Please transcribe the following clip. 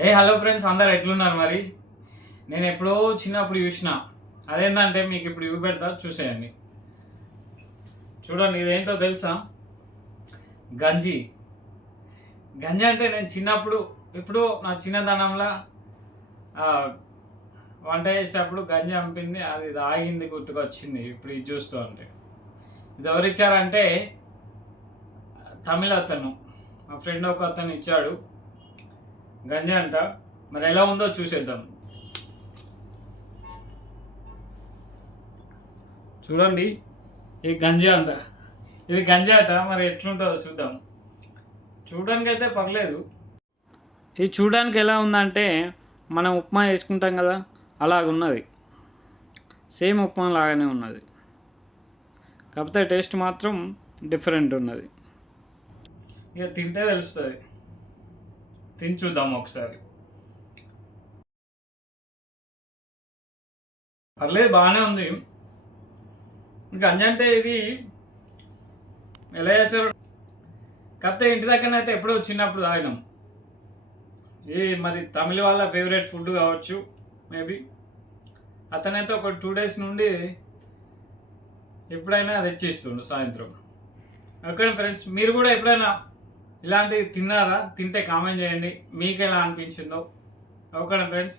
Hello friends, అందరు ఎట్లున్నారు? మరి నేను ఎప్పుడో చిన్నప్పుడు చూసిన అదేంటంటే మీకు ఇప్పుడు చూపెడతా, చూసేయండి. చూడండి, ఇదేంటో తెలుసా? గంజి. గంజి అంటే నేను చిన్నప్పుడు ఇప్పుడు నా చిన్నతనంలో ఆ, వంట చేసేటప్పుడు గంజి అంపింది, అది తాగింది గుర్తుకొచ్చింది ఇప్పుడు ఇది చూస్తూ ఉంటే. ఇది ఎవరిచ్చారంటే తమిళ అతను, మా ఫ్రెండ్ ఒక అతను ఇచ్చాడు గంజి అంట. మరి ఎలా ఉందో చూసేద్దాం. చూడండి, ఈ గంజి అంట, ఇది గంజి అట. మరి ఎట్లుంటుందో చూద్దాం. చూడడానికి అయితే పర్లేదు. ఇది చూడడానికి ఎలా ఉందంటే మనం ఉప్మా వేసుకుంటాం కదా, అలాగున్నది. సేమ్ ఉప్మా లాగానే ఉన్నది, కాకపోతే టేస్ట్ మాత్రం డిఫరెంట్ ఉన్నది. ఇక తింటే తెలుస్తుంది. తిని చూద్దాం ఒకసారి. పర్లేదు, బాగానే ఉంది. గంజి అంటే ఇది ఎలా చేస్తారు? కాకపోతే ఇంటి దగ్గరనైతే ఎప్పుడో చిన్నప్పుడు తాగినాం. ఇది మరి తమిళ వాళ్ళ ఫేవరెట్ ఫుడ్ కావచ్చు మేబీ. అతనైతే ఒక 2 days నుండి ఎప్పుడైనా తెచ్చిస్తుండు సాయంత్రం. ఓకే ఫ్రెండ్స్, మీరు కూడా ఎప్పుడైనా ఇలాంటివి తిన్నారా? తింటే కామెంట్ చేయండి మీకు ఎలా అనిపించిందో. Okay friends.